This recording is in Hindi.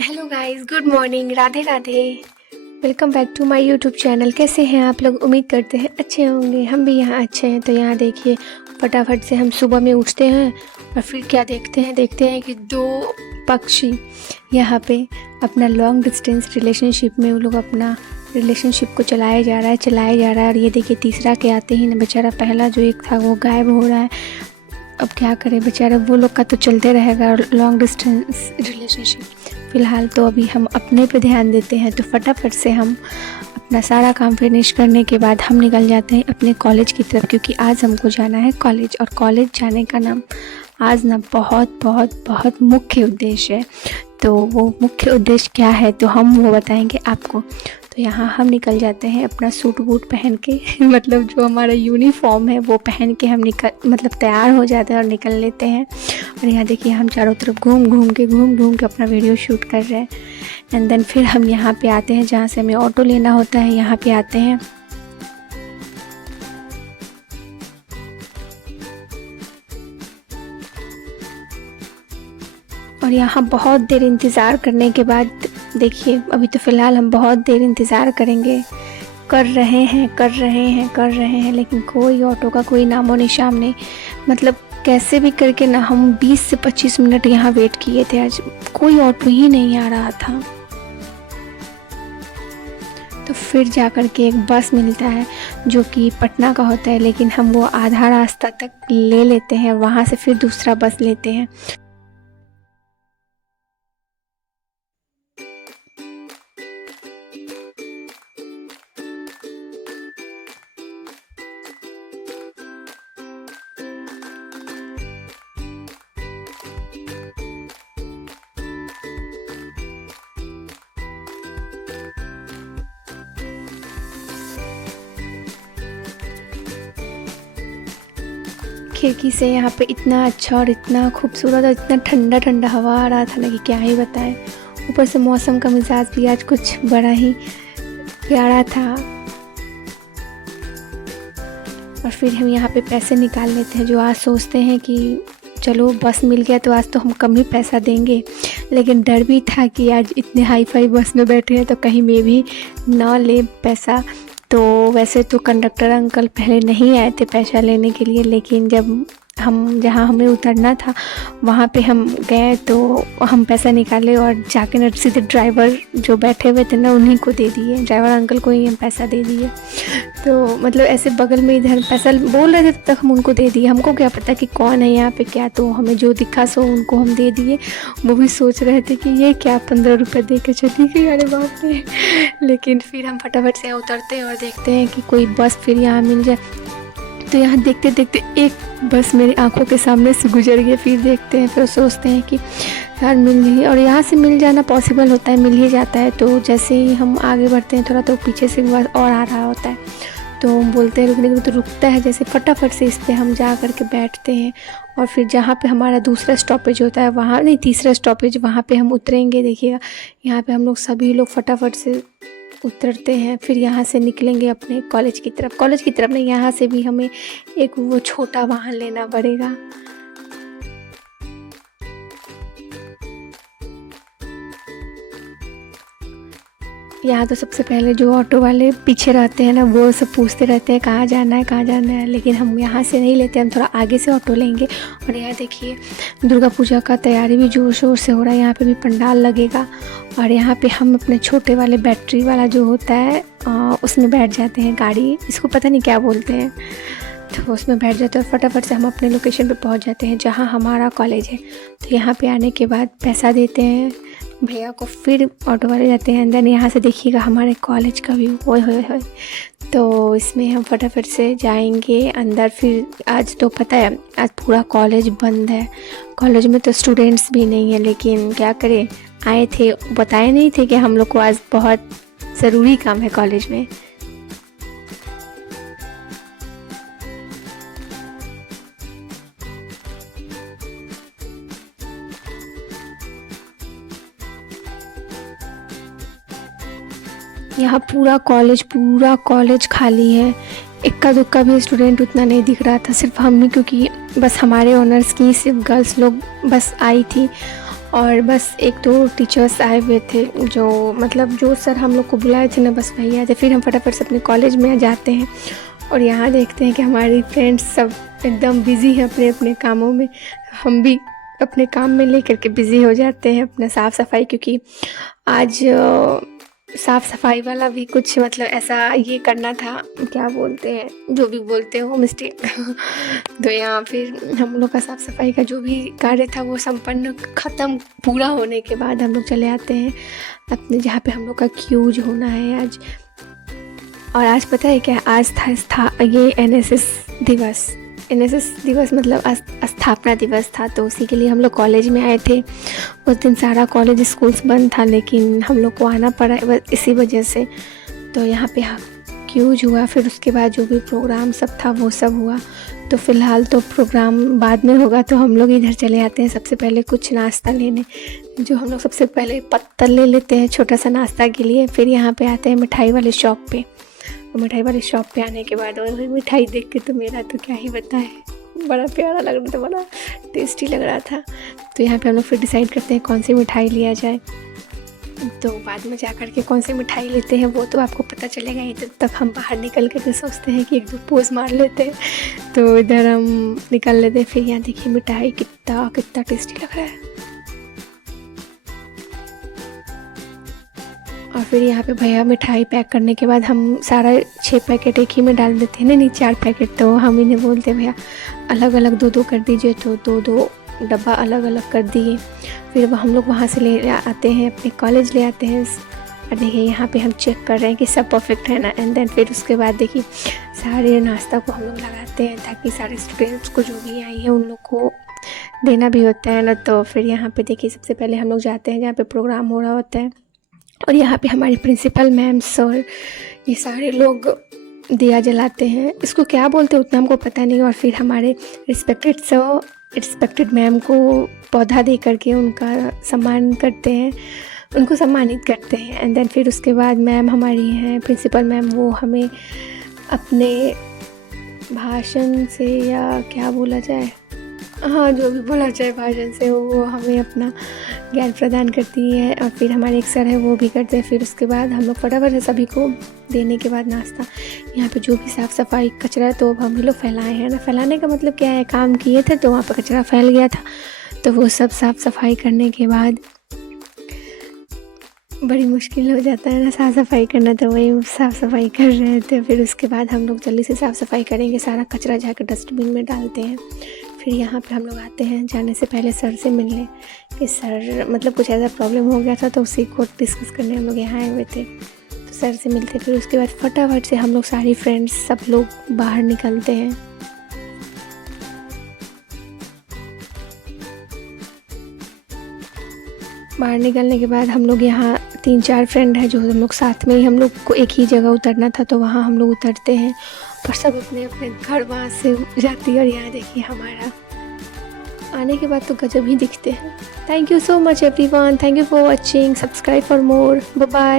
Hello guys, good morning, Radhe Radhe. Welcome back to my YouTube channel. कैसे हैं आप लोग? उम्मीद करते हैं अच्छे होंगे। हम भी यहाँ अच्छे हैं। तो यहाँ देखिए, फटाफट से हम सुबह में उठते हैं और फिर क्या देखते हैं कि दो पक्षी यहाँ पे अपना लॉन्ग डिस्टेंस रिलेशनशिप में वो लोग अपना रिलेशनशिप को चलाया जा रहा है। और ये देखिए, तीसरा के आते ही ना बेचारा पहला जो एक था वो गायब हो रहा है। अब क्या करें बेचारा, वो लोग का तो चलते रहेगा लॉन्ग डिस्टेंस रिलेशनशिप। फ़िलहाल तो अभी हम अपने पे ध्यान देते हैं। तो फटाफट से हम अपना सारा काम फिनिश करने के बाद हम निकल जाते हैं अपने कॉलेज की तरफ, क्योंकि आज हमको जाना है कॉलेज। और कॉलेज जाने का नाम आज ना बहुत मुख्य उद्देश्य है। तो वो मुख्य उद्देश्य क्या है तो हम वो बताएंगे आपको। तो यहाँ हम निकल जाते हैं अपना सूट बूट पहन के मतलब जो हमारा यूनिफॉर्म है वो पहन के हम तैयार हो जाते हैं और निकल लेते हैं। और यहाँ देखिए, हम चारों तरफ घूम के अपना वीडियो शूट कर रहे हैं। एंड देन फिर हम यहाँ पे आते हैं जहाँ से हमें ऑटो लेना होता है। यहाँ पे आते हैं और यहाँ बहुत देर इंतज़ार करने के बाद देखिए, अभी तो फ़िलहाल हम बहुत देर इंतज़ार कर रहे हैं, लेकिन कोई ऑटो का कोई नामो निशान नहीं। मतलब कैसे भी करके ना हम 20 से 25 मिनट यहाँ वेट किए थे, आज कोई ऑटो ही नहीं आ रहा था। तो फिर जा कर के एक बस मिलता है जो कि पटना का होता है, लेकिन हम वो आधा रास्ता तक ले लेते हैं और वहाँ से फिर दूसरा बस लेते हैं। खिड़की से यहाँ पे इतना अच्छा और इतना खूबसूरत और इतना ठंडा ठंडा हवा आ रहा था ना कि क्या ही बताएं। ऊपर से मौसम का मिजाज भी आज कुछ बड़ा ही प्यारा था। और फिर हम यहाँ पे पैसे निकाल लेते हैं। जो आज सोचते हैं कि चलो बस मिल गया तो आज तो हम कम ही पैसा देंगे, लेकिन डर भी था कि आज इतने हाई फाई बस में बैठे हैं तो कहीं में भी ना ले पैसा। तो वैसे तो कंडक्टर अंकल पहले नहीं आए थे पैसा लेने के लिए, लेकिन जब हम जहाँ हमें उतरना था वहाँ पे हम गए तो हम पैसा निकाले और जाके न सीधे ड्राइवर जो बैठे हुए थे ना उन्हीं को दे दिए। ड्राइवर अंकल को ही हम पैसा दे दिए। तो मतलब ऐसे बगल में इधर पैसा बोल रहे थे तब तक हम उनको दे दिए। हमको क्या पता कि कौन है यहाँ पे क्या, तो हमें जो दिखा सो उनको हम दे दिए। वो भी सोच रहे थे कि ये क्या 15 रुपये दे के चली गई, अरे बाप रे। लेकिन फिर हम फटाफट से उतरते हैं और देखते हैं कि कोई बस फिर यहाँ मिल जाए। तो यहाँ देखते देखते एक बस मेरी आंखों के सामने से गुजर गई। फिर देखते हैं, फिर सोचते हैं कि यार मिल गई। और यहाँ से मिल जाना पॉसिबल होता है, मिल ही जाता है। तो जैसे ही हम आगे बढ़ते हैं थोड़ा, तो पीछे से बस और आ रहा होता है। तो हम बोलते हैं रुकने के लिए, तो रुकता है। जैसे फटाफट से इस पर हम जा कर के बैठते हैं। और फिर जहाँ पे हमारा दूसरा स्टॉपेज होता है वहाँ नहीं, तीसरा स्टॉपेज, वहाँ पे हम उतरेंगे। देखिएगा, यहाँ पे हम लोग सभी लोग फटाफट से उतरते हैं। फिर यहाँ से निकलेंगे अपने कॉलेज की तरफ नहीं, यहाँ से भी हमें एक वो छोटा वाहन लेना पड़ेगा। यहाँ तो सबसे पहले जो ऑटो वाले पीछे रहते हैं ना, वो सब पूछते रहते हैं कहाँ जाना है, लेकिन हम यहाँ से नहीं लेते, हम थोड़ा आगे से ऑटो लेंगे। और यहाँ देखिए, दुर्गा पूजा का तैयारी भी जोर शोर से हो रहा है। यहाँ पे भी पंडाल लगेगा और यहाँ पे हम अपने छोटे वाले बैटरी वाला जो होता है उसमें बैठ जाते हैं। गाड़ी, इसको पता नहीं क्या बोलते हैं, तो उसमें बैठ जाते हैं। फटाफट से हम अपने लोकेशन पे पहुँच जाते हैं जहाँ हमारा कॉलेज है। तो यहाँ पे आने के बाद पैसा देते हैं भैया को, फिर ऑटो वाले जाते हैं अंदर। यहाँ से देखिएगा हमारे कॉलेज का व्यू, ओए होए होए। तो इसमें हम फटाफट से जाएंगे अंदर। फिर आज तो पता है आज पूरा कॉलेज बंद है। कॉलेज में तो स्टूडेंट्स भी नहीं है, लेकिन क्या करें, आए थे, बताए नहीं थे कि हम लोग को आज बहुत ज़रूरी काम है कॉलेज में। यहाँ पूरा कॉलेज खाली है। इक्का दुक्का भी स्टूडेंट उतना नहीं दिख रहा था, सिर्फ हम ही, क्योंकि बस हमारे ऑनर्स की सिर्फ गर्ल्स लोग बस आई थी। और बस एक दो टीचर्स आए हुए थे, जो मतलब जो सर हम लोग को बुलाए थे ना, बस वही आए थे। फिर हम फटाफट से अपने कॉलेज में जाते हैं और यहाँ देखते हैं कि हमारी फ्रेंड्स सब एकदम बिज़ी हैं अपने अपने कामों में। हम भी अपने काम में लेकर के बिज़ी हो जाते हैं अपना साफ़ सफाई, क्योंकि आज साफ़ सफाई वाला भी कुछ मतलब ऐसा ये करना था, क्या बोलते हैं, जो भी बोलते हो मिस्टेक तो यहाँ फिर हम लोग का साफ़ सफाई का जो भी कार्य था वो संपन्न ख़त्म पूरा होने के बाद हम लोग चले आते हैं अपने जहाँ पे हम लोग का क्यूज होना है आज। और आज पता है क्या, आज था ये एनएसएस दिवस मतलब स्थापना दिवस था, तो उसी के लिए हम लोग कॉलेज में आए थे। उस दिन सारा कॉलेज स्कूल्स बंद था, लेकिन हम लोग को आना पड़ा इसी वजह से। तो यहाँ पे क्यूज हुआ, फिर उसके बाद जो भी प्रोग्राम सब था वो सब हुआ। तो फ़िलहाल तो प्रोग्राम बाद में होगा, तो हम लोग इधर चले आते हैं सबसे पहले कुछ नाश्ता लेने। जो हम लोग सबसे पहले पत्तल ले लेते हैं छोटा सा नाश्ता के लिए, फिर यहाँ पे आते हैं मिठाई वाले शॉप पे। और मिठाई वाले शॉप पे आने के बाद और मिठाई देख के तो मेरा तो क्या ही बताएं, बड़ा प्यारा लग रहा था, बड़ा टेस्टी लग रहा था। तो यहाँ पे हम लोग फिर डिसाइड करते हैं कौन सी मिठाई लिया जाए। तो बाद में जा कर के कौन सी मिठाई लेते हैं वो तो आपको पता चलेगा ही। तब तक हम बाहर निकल कर के सोचते हैं कि एक दो पोज मार लेते हैं, तो इधर हम निकल लेते हैं। फिर यहाँ देखिए मिठाई कितना टेस्टी लग रहा है। और फिर यहाँ पे भैया मिठाई पैक करने के बाद हम सारा 6 पैकेट एक ही में डाल देते हैं, नहीं 4 पैकेट। तो हम इन्हें बोलते भैया अलग अलग 2-2 कर दीजिए, तो 2-2 डब्बा अलग अलग कर दिए। फिर हम लोग वहाँ से ले आते हैं अपने कॉलेज ले आते हैं। और देखिए यहाँ पे हम चेक कर रहे हैं कि सब परफेक्ट है ना। एंड देन फिर उसके बाद देखिए सारे नाश्ता को हम लोग लगाते हैं, ताकि सारे स्टूडेंट्स को जो भी आई है उन लोग को देना भी होता है ना। तो फिर यहाँ पे देखिए सबसे पहले हम लोग जाते हैं जहाँ पे प्रोग्राम हो रहा होता है, और यहाँ पे हमारी प्रिंसिपल मैम सर ये सारे लोग दिया जलाते हैं। इसको क्या बोलते हैं उतना हमको पता नहीं। और फिर हमारे रिस्पेक्टेड मैम को पौधा दे करके उनका सम्मान करते हैं, उनको सम्मानित करते हैं। एंड देन फिर उसके बाद मैम हमारी हैं प्रिंसिपल मैम, वो हमें अपने भाषण से या क्या बोला जाए, हाँ जो भी बोला जाए भाषण से, वो हमें अपना ज्ञान प्रदान करती है। और फिर हमारे एक सर है वो भी करते हैं। फिर उसके बाद हम लोग फटाफट से सभी को देने के बाद नाश्ता, यहाँ पे जो भी साफ़ सफाई कचरा है तो अब हम लोग फैलाए हैं ना। फैलाने का मतलब क्या है, काम किए थे तो वहाँ पर कचरा फैल गया था, तो वो सब साफ़ सफाई करने के बाद बड़ी मुश्किल हो जाता है ना साफ़ सफाई करना, तो वही साफ़ सफाई कर रहे थे। फिर उसके बाद हम लोग जल्दी से साफ़ सफाई करेंगे, सारा कचरा जाकर डस्टबिन में डालते हैं। फिर यहाँ पे हम लोग आते हैं, जाने से पहले सर से मिलने कि सर मतलब कुछ ऐसा प्रॉब्लम हो गया था, तो उसी को डिस्कस करने हम लोग यहाँ आए हुए थे। तो सर से मिलते, फिर उसके बाद फटाफट से हम लोग सारी फ्रेंड्स सब लोग बाहर निकलते हैं। बाहर निकलने के बाद हम लोग यहाँ 3-4 फ्रेंड हैं जो हम लोग साथ में ही, हम लोग को एक ही जगह उतरना था, तो वहाँ हम लोग उतरते हैं और सब अपने अपने घर वहाँ से जाती है। और यहाँ देखिए हमारा आने के बाद तो गजब ही दिखते हैं। Thank you so much everyone, thank you for watching, subscribe for more, bye bye.